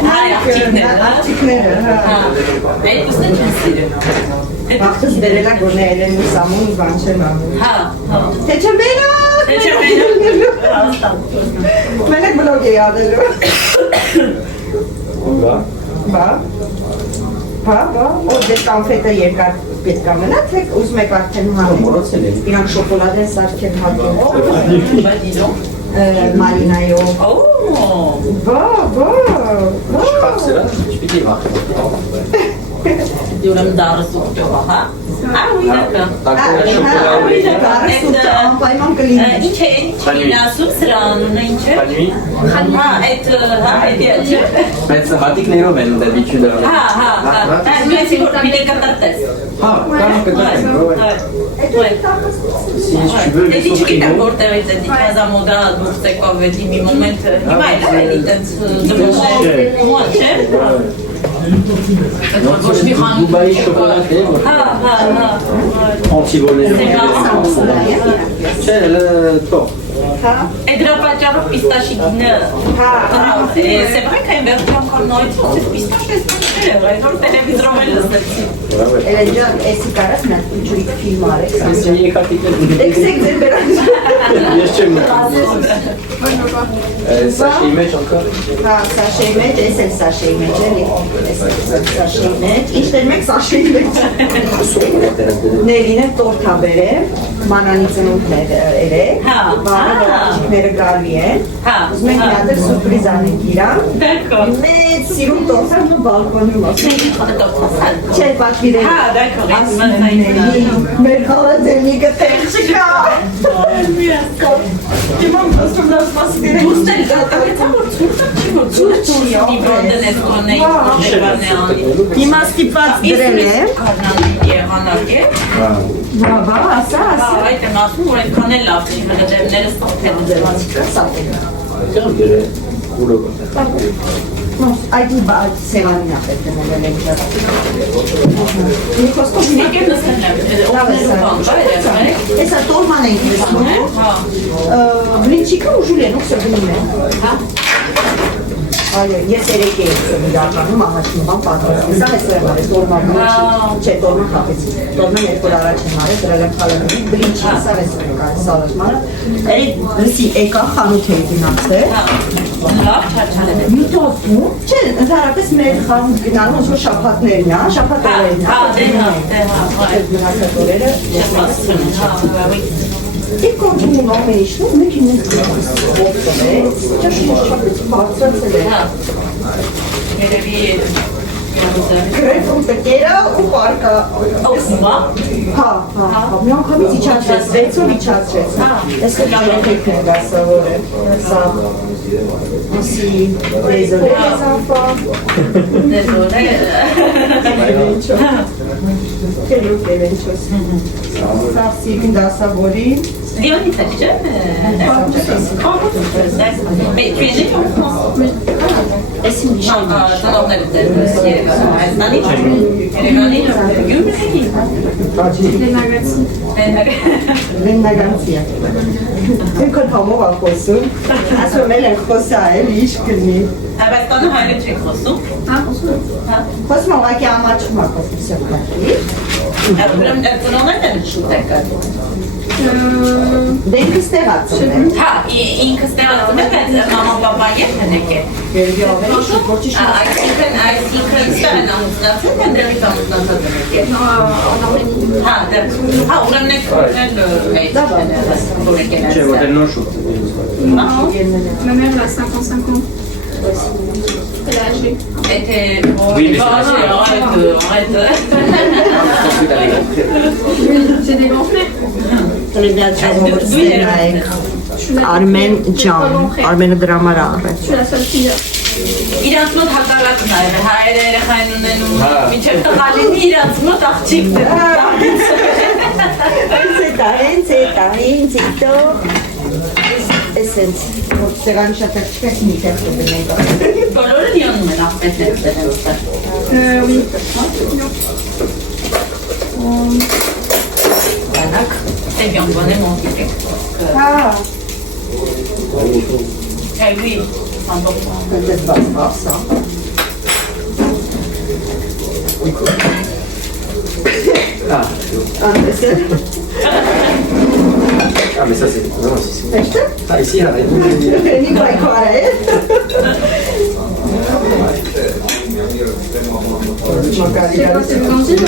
Հա, աղջիկները, հա, Այդ ուսնը չեն սիրում։ վաղթս դերելա գորները են ու սամուն ու բան չեմ անում, Հա, հա։ թե չեմ մենակ, Թե չեմ մենակ։ մենակ բլոգ էի ադելու, բա, որ դե կամֆետը երկար պետք է մնա, թե ուզում եք արդեն հանել, Մորոցել են։ իրանք շոկոլադ են սարքել հատելով, Բայց դիզոն։ մարինայով, Օ, բա, Չխապսելա, չպիտի վախ։ ուրեմն դարս ուտող, հա։ Ահույն ակը։ Տակոյա շոկոլա։ անպայման կլինի, Ինչ է ասում սրա անունը ինչ է։ Պանյի։ Հա, այդ է։ Բայց հատիկներով են դեպիչուդը։ Հա, դու ես որ մի կտրտես։ Հա, կամ կդեմ։ Si tu veux Դե les դիչ գիտեմ sourires. որտեղից է դիքազա մոդա դուրս եկավ էլի մի մոմենտ հիմա էլ էլի տենց դմոներ չէ ոչ մի խան Dubaï chocolaté, հա anti-volé. Չէ, top. Այդ դրա պատճառով պիստաշի գինը c'est vrai qu'un verre encore նույնիսկ c'est pistache c'est որ տելևիզորով էլ լսեցի Էլեջան, էսի կարած նա ջուրի ֆիլմ արեք, Ես մի կապիտել։ Էքսեք ձեր բերան, Ես չեմ։ Սաշի մեջ encore։ հա, սաշեի մեջ, ես էլ սաշեի մեջ էլի, ես էլ սաշեի մեջ, ինչ դեր մեկ սաշեի մեջ, Նելին է տորթա բերեմ, մանանի ծնունդներ երեք, Հա, վարը աղջիկները գալի են։ Հա։ Ուզում ենք մի հատ սուրպրիզ անենք իրան։ D'accord. Մեծ սիրուն տորտան ու բալկոնում ասենք։ Չէ, պատվիրել։ Հա, d'accord. Մեր խալատենիկը տեղ չկա։ Իմամ ասում դա սպասիրել։ Դուստել գտա որ ցուրտ չի բրոնդն է կոնեի Հիմա ստիպած դրել եմ։ եղանակ է։ Բա, ասա։ Այդ եմ ասում, որ այնքան էլ լավ չի, մնաճևները ստոպել Այդ սեղանին է պետք է մոնել ենք շատ։ Նիկոստով Եկեմ նսել եմ, Եսա տորման ենք նսնում, բլինչիկը ու ժուլեն ուքսը գնում են։ Ես երեկ եմ իրականում աղաչին բան պատրաստում, սա ես եմ արել, տորման բլինչիկ, չէ տորման խապեցի, տորման երբ որ առաջ եմ արել, դրել եմ խալակրի, բլինչիկ, սա ես եմ կարել սալաշմանը, էրի լսի եկա խանութ է գնացել, լավ չարչան է մի տոտում, չէ, ընդհանրապես մեր խանութ գնալու ոնց որ շաբաթներն է, շաբաթորերն է, գնացատորերը, Իք կորջումում ամեն իշնում, մեկ ինենք ողտում է, ճաշին շապեց, բարձրացել է։ Երևի Գրեվում տկերը ու պարկա։ օգնումա Հա, մի անգամից իչացրեց, վեցով իչացրեց։ Ես էլ երեքեք են գասավոր է, սա ասի դեզոլե զանվա։ դեզոլե Կելուկ է վենչոս։ Սա սիրին դասավորի։ Լիոնից եք չէ՞։ Մեկրիզի Ես իմ նիշան տնողները դերս Երևանում, Հայաստանի, Երևանի, Գյումրիի։ Լեննագանցի է։ Իմ կրպամով ա խոսում, ասում էլ են խոսա էլ իշ կլնի։ Հայաստանը հայրեն չեք խոսում։ Խոսում աղակի ամաչում ա խոսում սեպկատի։ Ուրեմն տնողներն են շուտ եկան։ Դե ինքը ստեղացում է։ Հա, ինքը ստեղացում է, բայց մաման պապան երբ են եկել։ Երևի ավելի շուտ ոչի շուտ։ Այսինքն ստեղ են ամուսնացել, ընդրեղից ամուսնացած են եկել։ Հա, ուրեմն եք կորնել Չէ, որ նոր շուտ։ Ma mère, elle a 55 ans. Elle est âgée. J'ai des grands frères. Արմեն ջան, Արմենը դրա համար առել։ Je suis la seule fille. Իրանց մոտ հակառակն է, հայերը երեխային ունենում, մինչև տղալինի իրանց մոտ աղջիկն է։ Հենց էտո Էսենց, սեղան շատ չկես մի տեղ կդնենք։ Բոլորը լիոնում են աղբետներ դրանց։ Oui. Բանակ։ C'est bien, bonne mon petit. Հա, Oui, important. դες բացվասա։ Անտես է։ Ah, mais ça, c'est. Non, si, c'est. Էստե։ Ah, ici, arrête. Քրենի բայքար է։ Մակարի C'est quoi, c'est le gantine?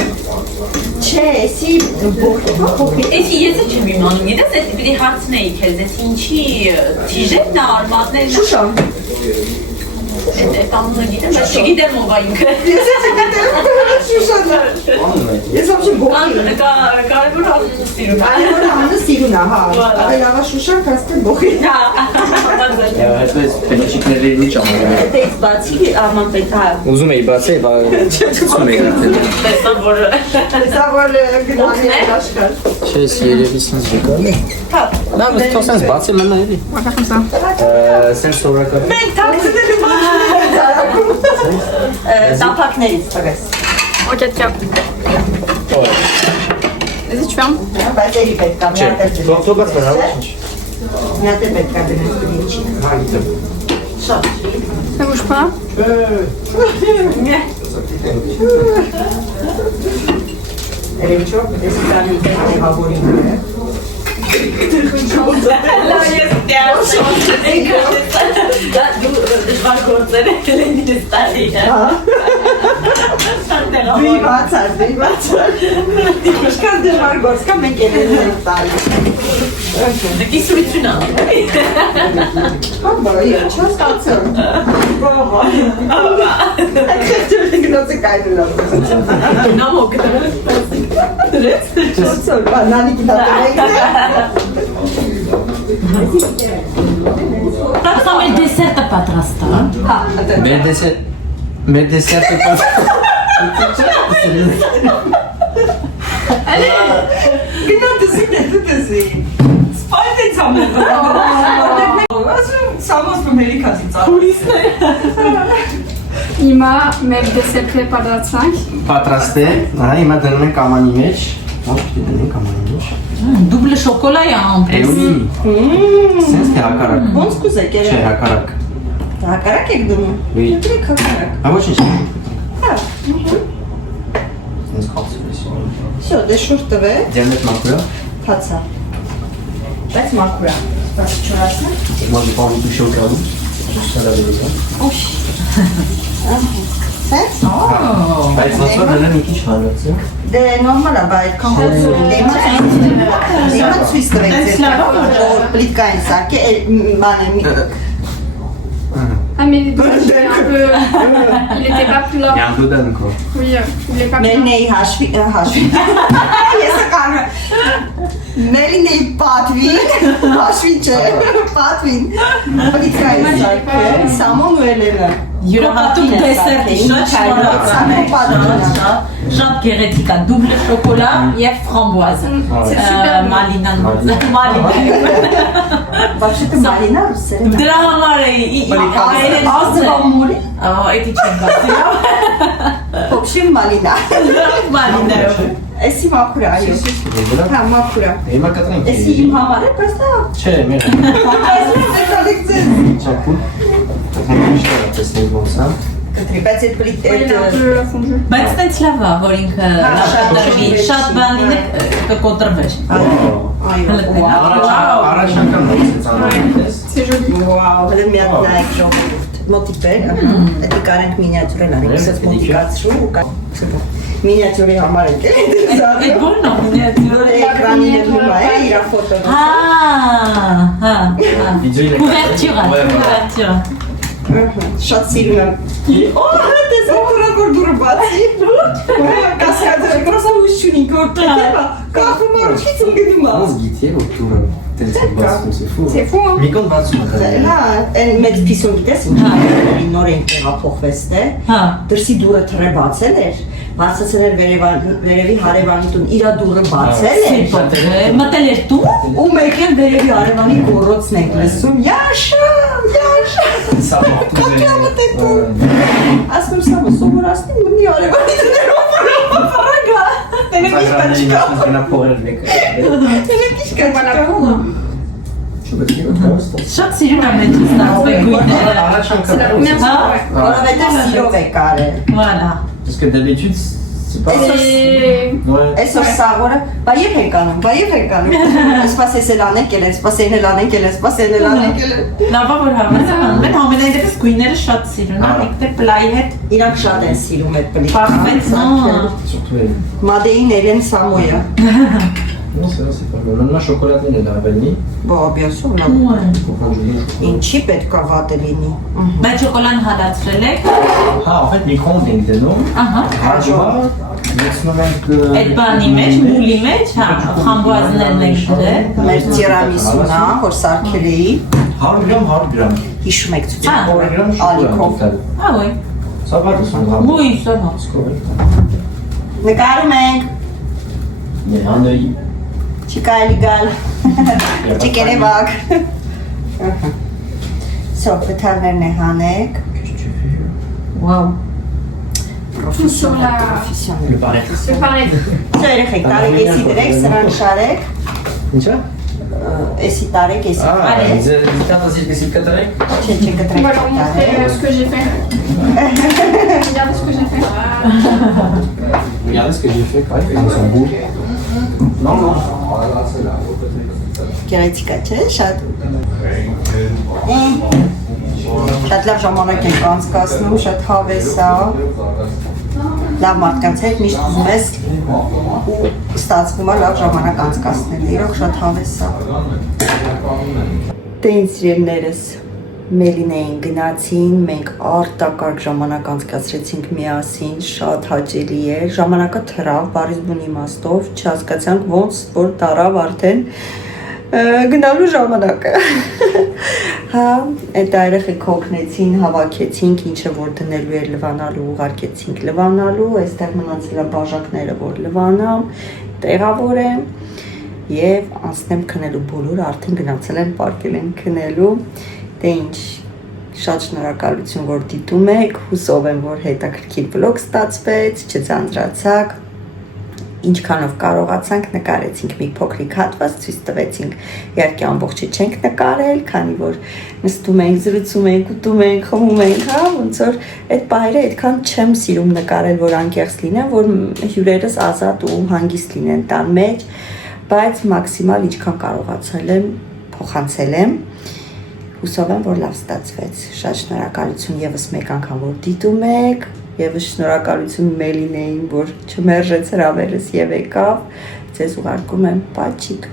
Չէ, էսի բոխի։ Էսի ես չեմ իմանում, գիտես, ես պիտի հարցնեի քեզ, ես ինչի թիժերն է, արմատներն է։ Շուշան։ Այդ ամուսը գիտեմ, բայց չգիտեմ ով է ինքը։ Շուշան։ Ես вообще բոխի։ Կարևոր անունը սիրում։ Այո, համը սիրուն է, հա։ Ավելավա շուշան, քաստե բոխի։ Այսպես փեչիկների լուչ ամեն։ Դեից բացի արման պետք է։ Ուզում էի բացել, ցույցում էի գտել։ Տեսա որ Սա որ գնալի է աշխար։ Չէ, երևի սենց եկալ է։ Հա։ Լավ, թող սենց բացի մնա էլի։ On va faire comme ça. Սենց սովորական։ Մենք թաքցնելու բաժնում ենք արագում։ Տապակներից տղես։ En 4 cas. Vas-y, tu fermes. Բայց էլի պետք է մի հատ էլ դնես։ Թող բաց մնա, ոչ։ Մի հատ էլ պետք է դնես բլինչի։ Հա, գիտեմ։ Շատ չի։ Ça bouge pas. Էլեչո, ես տանի պետք է հավորին է։ Լա ես դու դժվար գործեր եք լինի ստալի։ Հա։ Շատ Ինչքան դժվար գործ կա, մենք ելել ենք տալի։ Կիսություն ա։ Բավարի, չես կացել։ Բավա։ Այդ խեղճերը գնոց է կայդելով։ Նամոք դրեց։ Դրեց։ Չոցոր, բանալիքի դատել Պրապսա մեր դեսերտը պատրաստ է։ Մեր դեսերտը Գնա դսի։ Սպայտ է ծամել։ Ասում սամոս մերիկացի ծաղ։ Հիմա մեր դեսերտը պատրաստանք։ պատրաստ է, հիմա դնում ենք կամանի մեջ, ոչ պիտի դնենք կամանի մեջ։ Դուբլը շոկոլա է ամպրես։ Էլի, սենց թե հակարակ, Ոնց կուզեք չէ երեք։ հակարակ, Հակարակ եք դնում։ Oui. Դրեք հակարակ։ ոչ ինչ Հա։ սենց խապսել ես, Всё, դե շուր տվե, դերմետ մակուրա, թացա։ Բայց մակուրա։ Բայց չորացնե։ moi j'ai pas envie de toucher au carreau, juste à la vérité. Սենց։ Բայց ոնց որ դրել մի քիչ հալացը, Դե նորմալ է, բայց քան դեմա ցույց տվեք ձեզ։ Պլիտկային սարքի, բանը Ah mais il était pas plus là. il y a un peu d'âne quoi. Oui, il est pas plus là. Մերինեի հաշվի։ Ես կանա։ Մերինեի պատվին, հաշվի չէ, պատվին։ Պլիտկային սարքի, սամոն ու էլենը։ Յուրահատուկ դեսերտ է, շատ գեղեցիկ է, դուբլը շոկոլա եւ ֆրամբոազ։ Մալինան։ Вообще-то Марина Русера. Դրա համար է Ազգամուրի, Էդի չեմ բացի։ в общем, Малина. Մալինայով։ Էսի մաքուրա, այո։ Հա, մաքուրա։ Հիմա կտրենք։ Էսի իմ համար է, բայց դա Չէ, մեր։ կոլեկցիա։ Չակու։ Կտրենք ինչ-որ տեսնենք ոնց է։ Կտրի, բայց այդ Il est un peu fondu. Բայց տենց լավ է, որ ինքը շատ դրվի, շատ բանին կկոտրվեր։ այո։ Առաջ անգամ նույնիսկ ծանոթ C'est joli. Վաու, հələ մի հատ նայեք ժողովուրդ։ Մոտիպեր, դա կարենք մինիատյուրել արենք, ասած մոտիկացրու ու մինիատյուրի համար ենք Այդ էլի։ որն է։ Էկրանին էլ հիմա է, իրա ֆոտոն։ Հա։ Վիդեոյի Couverture, couverture։ Շատ սիրուն եմ։ Օ, տեսեք ուրախոր դուրը բացի։ Կասյաձը, պրոսա ուշ չունի գործել, կախում արուչից ու գնում ա։ Ոնց գիտի որ դուրը տենց է բացում, c'est fou։ C'est fou, hein? Մի կողմ բացում է։ Հա, այն մեծ փիսուն գիտես ինչ նոր են տեղափոխվեց դե։ Հա։ Դրսի դուրը թրե բացել էր, բացացել էր վերևի հարևանի տուն, իրա դուրը բացել էր։ Մտել էր դու։ Ու մեկ էլ վերևի հարևանի գոռոցն ենք լսում. Յաշա, յաշա։ Սա Կատյամը ասում սա սովորացնի մի հարևանի տներով պարագա։ Տենեք ինչ կա չկա։ Նա փորել մեկ։ Տենեք ինչ կա չկա։ Շատ սիրուն եմ այդ ստացվի գույները։ Առաջ անգամ։ Merci. Հա։ Ouais. Որովհետև սիրով է կարել։ Voilà։ Parce que d'habitude c'est pas. Et Ouais. Այսօր սաղորը, բա եվ ենք անում, բա եվ ենք անում։ Սպասես էլ անենք էլ են, սպասեն էլ անենք էլ են, սպասեն էլ անենք էլ են։ Լավ է որ համարձականում են, ամենայն դեպս գույները շատ սիրուն են, եկտե պլայի հետ Իրանք շատ են սիրում այդ պլիկը։ փախվեց, Surtout elle. Մադեին Էլեն Սամոյա։ Non, c'est vrai, c'est pas mal. Maintenant, chocolat, il est dans la vanille. Բա, բյասում լավ։ Pour quand je veux. Ինչի պետք է վատը լինի։ Բայց շոկոլան հալածրել եք։ Ah, en fait, micro-ondes, il est non. Ահա։ Այդ բանի մեջ, մուլի մեջ, հա, խամբուազներն եք դրել։ Մեր տիրամիսուն է, որ սարքել էի, 100 gram, 100 gram. հիշում եք 100 ցույց gram Ալիքով։ total. Ah oui. Ça va, 200 grammes. Oui, ça va. C'est correct. Նկարում ենք, Il y a un œil. չի կարելի գալ, չի կերևակ։ Սո, պտալներն է հանեք, Qu'est-ce que tu fais? Wow. պրոֆեսիոնալ, Le պրոֆեսիոնալ։ pareil. c'est pareil. Սո երեխեք, տարեք էսի դրեք, սրան շարեք, Ничего? էսի տարեք, էսի Ah, տարեք, ils c'est le cataract. չէ On կտրեք va leur montrer տարեք։ ce que j'ai fait. Regarde ce que j'ai fait. Regardez ce que j'ai fait, ouais, ils sont beaux. Non, non. Գեղեցիկ է, չէ, շատ։ Շատ լավ ժամանակ ենք անցկացնում, շատ հավես է։ լավ մարդկանց հետ միշտ ուզում ես ու ստացվում է լավ ժամանակ անցկացնել։ Իրոք շատ հավես է։ Դե ինձ սիրելիներս Մելինեին գնացին, մենք արտակարգ ժամանակ անցկացրեցինք միասին, շատ հաճելի էր, ժամանակը թռավ, բառից բուն իմաստով, չհասկացանք ոնց որ տարավ արդեն գնալու ժամանակը։ Հա, այդ երեխեք հոգնեցին, հավաքեցինք, ինչը որ դնելու էր լվանալու, ուղարկեցինք լվանալու, այստեղ մնացել է բաժակները, որ լվանամ, տեղավորեմ եւ անցնեմ քնելու, բոլորը արդեն գնացել են, պարկել են քնելու։ Դե ինչ, շատ շնորհակալություն, որ դիտում եք, հուսով եմ, որ հետաքրքիր վլոգ ստացվեց, չձանձրացաք, ինչքանով կարողացանք նկարեցինք մի փոքրիկ հատված, ցույց տվեցինք, իհարկե ամբողջը չենք նկարել, քանի որ նստում ենք, զրուցում ենք, ուտում ենք, խմում ենք, հա, ոնց որ այդ բայրը այդքան չեմ սիրում նկարել, որ անկեղծ լինեմ, որ հյուրերս ազատ ու հանգիստ լինեն տան մեջ, բայց մաքսիմալ ինչքան կարողացել եմ, փոխանցել եմ։ Հուսով եմ, որ լավ ստացվեց։ Շատ շնորհակալություն եւս մեկ անգամ, որ դիտում եք, եւս շնորհակալություն Մելինեին, որ չմերժեց հրավերս եւ եկավ։ Ձեզ ուղարկում եմ պաչիկ։